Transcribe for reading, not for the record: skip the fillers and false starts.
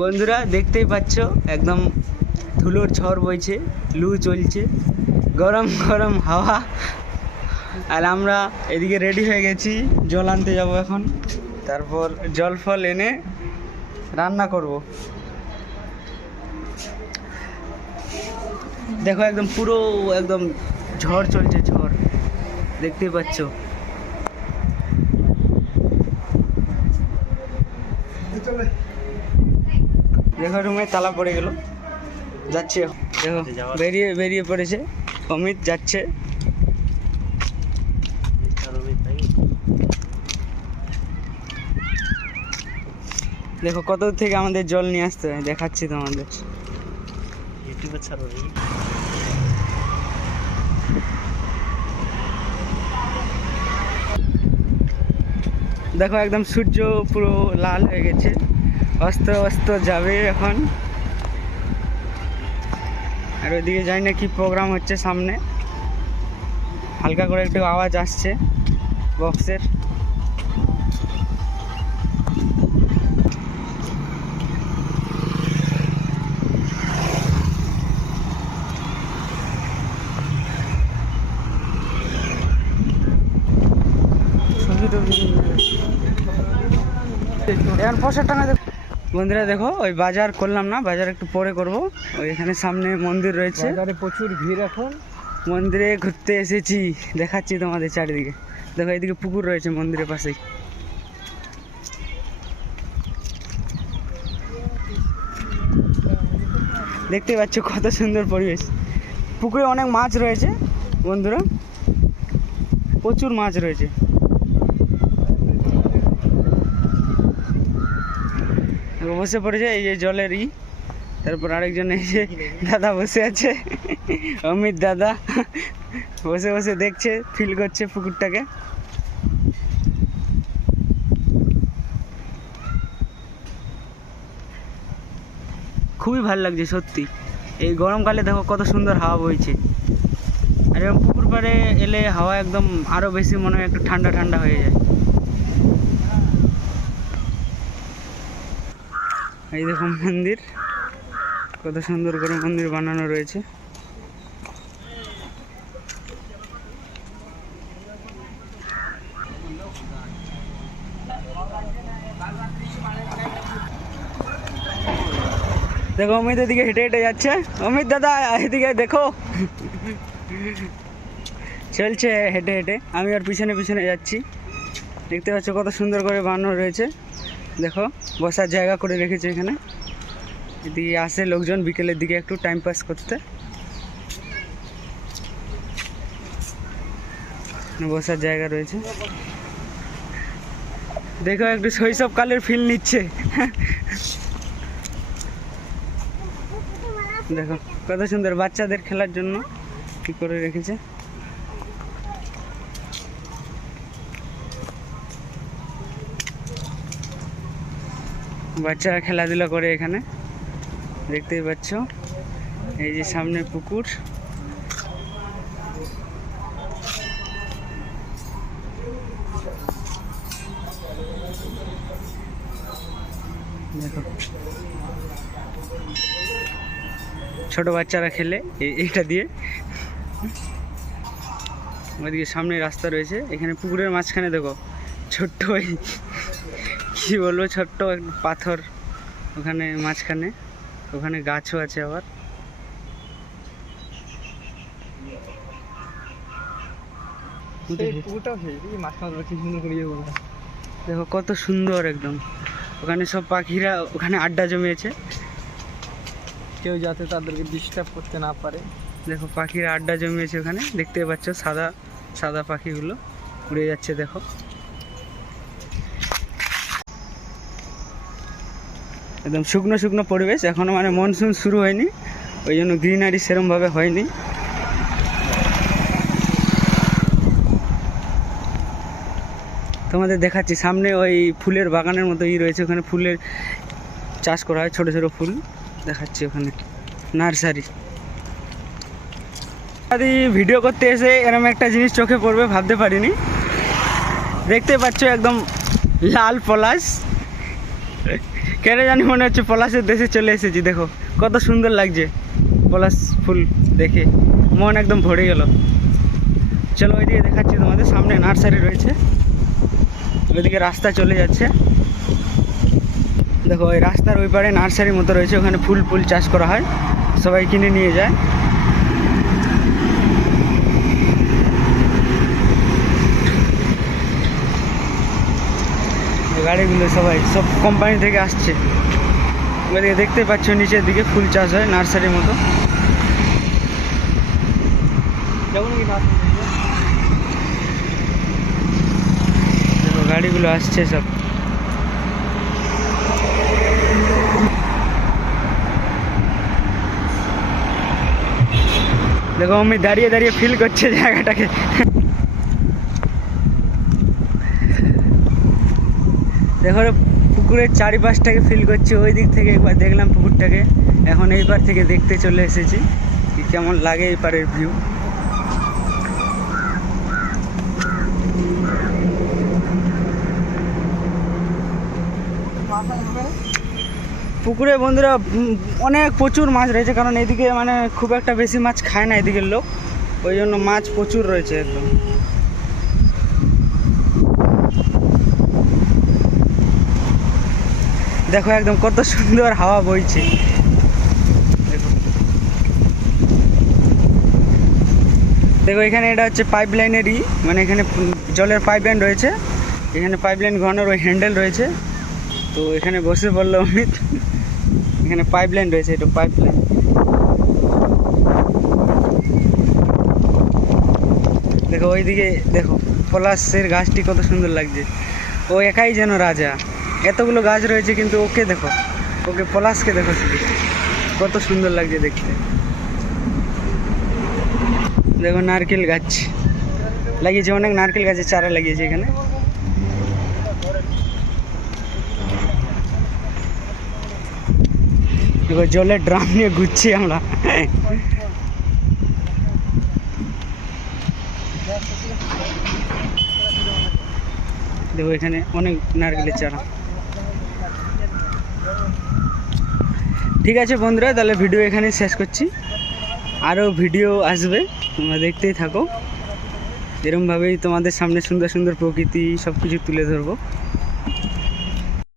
বন্ধুরা দেখতেই পাচ্ছ একদম ধুলোর ঝড় বইছে, লু চলছে, গরম গরম হাওয়া। আর আমরা এদিকে রেডি হয়ে গেছি, জল আনতে যাব এখন, তারপর জল ফল এনে রান্না করব। দেখো একদম পুরো একদম ঝড় চলছে, ঝড় দেখতেই পাচ্ছ। দেখো রুমে তালা পড়ে গেল, যাচ্ছে দেখো, বেরিয়ে পড়েছে অমিত, যাচ্ছে। দেখো কত থেকে আমাদের জল নিয়ে আসতে হয়, দেখাচ্ছি তোমাদের। ইউটিউবে ছাড়ো। দেখো একদম সূর্য পুরো লাল হয়ে গেছে, অস্ত যাবে এখন। আর ওইদিকে জানি না কি প্রোগ্রাম হচ্ছে সামনে, হালকা করে একটু আওয়াজ আসছে বক্সের। এখন পয়সা টাকা বন্ধুরা দেখো, ওই বাজার করলাম না, বাজার একটু পরে করব। ওই এখানে সামনে মন্দির রয়েছে, প্রচুর ভিড় এখন। মন্দিরে ঘুরতে এসেছি, দেখাচ্ছি তোমাদের চারিদিকে। দেখো এইদিকে পুকুর রয়েছে মন্দিরের পাশেই, দেখতে পাচ্ছ কত সুন্দর পরিবেশ। পুকুরে অনেক মাছ রয়েছে বন্ধুরা, প্রচুর মাছ রয়েছে। বসে পড়েছে এই যে জলের তারপর আরেকজন এই যে দাদা বসে আছে, অমিত দাদা বসে বসে দেখছে, ফিল করছে পুকুরটাকে। খুবই ভালো লাগছে সত্যি, এই গরমকালে দেখো কত সুন্দর হাওয়া বইছে। আর এরকম পুকুর পাড়ে এলে হাওয়া একদম আরো বেশি মনে হয় একটু ঠান্ডা ঠান্ডা হয়ে যায়। এই দেখো মন্দির, কত সুন্দর করে মন্দির বানানো রয়েছে। দেখো অমিত এদিকে হেঁটে হেঁটে যাচ্ছে, অমিত দাদা এদিকে দেখো, চলছে হেঁটে হেঁটে, আমি আর পিছনে পিছনে যাচ্ছি। দেখতে পাচ্ছ কত সুন্দর করে বানানো রয়েছে, দেখো বসার জায়গা করে রেখেছে এখানে। এদিকে আসে লোকজন বিকেলের দিকে একটু টাইম পাস করতে, বসার জায়গা রয়েছে। দেখো একটু শৈশবকালের ফিল নিচ্ছে। দেখো কত সুন্দর বাচ্চাদের খেলার জন্য কি করে রেখেছে। বাচ্চারা খেলাধুলা করে এখানে, দেখতেই পাচ্ছ। এই যে সামনে পুকুর, দেখো ছোট বাচ্চারা খেলে এইটা দিয়ে। ওইদিকে সামনে রাস্তা রয়েছে, এখানে পুকুরের মাঝখানে দেখো ছোট্ট কি বলবো, ছোট্ট একটা পাথর ওখানে মাঝখানে, ওখানে গাছও আছে আবার। দেখো কত সুন্দর একদম, ওখানে সব পাখিরা ওখানে আড্ডা জমিয়েছে, কেউ যাতে তাদেরকে ডিস্টার্ব করতে না পারে। দেখো পাখিরা আড্ডা জমিয়েছে ওখানে, দেখতে পাচ্ছ সাদা সাদা পাখিগুলো উড়ে যাচ্ছে। দেখো একদম শুকনো শুকনো পরিবেশ এখনো, মানে মনসুন শুরু হয়নি, ওই জন্য গ্রিনারি সেরমভাবে হয়নি। তোমাদের দেখাচ্ছি সামনে ওই ফুলের বাগানের মতো রয়েছে, ওখানে ফুলের চাষ করা হয়, ছোট ছোট ফুল দেখাচ্ছি ওখানে, নার্সারি। ভিডিও করতে এসে এরকম একটা জিনিস চোখে পড়বে ভাবতে পারিনি। দেখতে পাচ্ছ একদম লাল পলাশ, কেন জানি মনে হচ্ছে পলাশের দেশে চলে এসেছি। দেখো কত সুন্দর লাগছে পলাশ ফুল দেখে, মন একদম ভরে গেল। চলো ওইদিকে দেখাচ্ছি তোমাদের, সামনে নার্সারি রয়েছে, ওইদিকে রাস্তা চলে যাচ্ছে। দেখো ওই রাস্তার ওই পারে নার্সারির মতো রয়েছে, ওখানে ফুল ফুল চাষ করা হয়, সবাই কিনে নিয়ে যায়। গাড়িগুলো সবাই সব কোম্পানি থেকে আসছে। ওইদিকে দেখতে পাচ্ছ নিচের দিকে ফুল চাষ হয় নার্সারির মতো। দেখো গাড়িগুলো আসছে সব। দেখো আমি দাঁড়িয়ে দাঁড়িয়ে ফিল করছে জায়গাটাকে। দেখো পুকুরের চারিপাশটাকে ফিল করছি, ওই দিক থেকে একবার দেখলাম পুকুরটাকে, এখন এই পার থেকে দেখতে চলে এসেছি কি কেমন লাগে এই পারের ভিউ। পুকুরে বন্ধুরা অনেক প্রচুর মাছ রয়েছে, কারণ এদিকে মানে খুব একটা বেশি মাছ খায় না এদিকের লোক, ওই জন্য মাছ প্রচুর রয়েছে একদম। দেখো একদম কত সুন্দর হাওয়া বইছে। দেখো দেখো এখানে এটা হচ্ছে পাইপ লাইনেরই, মানে এখানে জলের পাইপ লাইন রয়েছে, এখানে পাইপ লাইন ঘোরানোর ওই হ্যান্ডেল রয়েছে। তো এখানে বসে পড়লো অমিত, এখানে পাইপ লাইন রয়েছে, এটা পাইপ লাইন। দেখো ওইদিকে দেখো পলাশের গাছটি কত সুন্দর লাগছে, ও একাই যেন রাজা। এতগুলো গাছ রয়েছে কিন্তু ওকে দেখো, ওকে পলাশকে দেখো শুধু কত সুন্দর লাগছে দেখতে। দেখো নারকেল গাছ লাগিয়েছে, অনেক নারকেল গাছের চারা লাগিয়েছে এখানে। দেখো জলের ড্রাম নিয়ে ঘুরছি আমরা। দেখো এখানে অনেক নারকেলের চারা। ঠিক আছে বন্ধুরা, তাহলে ভিডিও এখানে শেষ করছি, আরও ভিডিও আসবে, তোমরা দেখতেই থাকো। এরকমভাবেই তোমাদের সামনে সুন্দর সুন্দর প্রকৃতি সব কিছু তুলে ধরবো।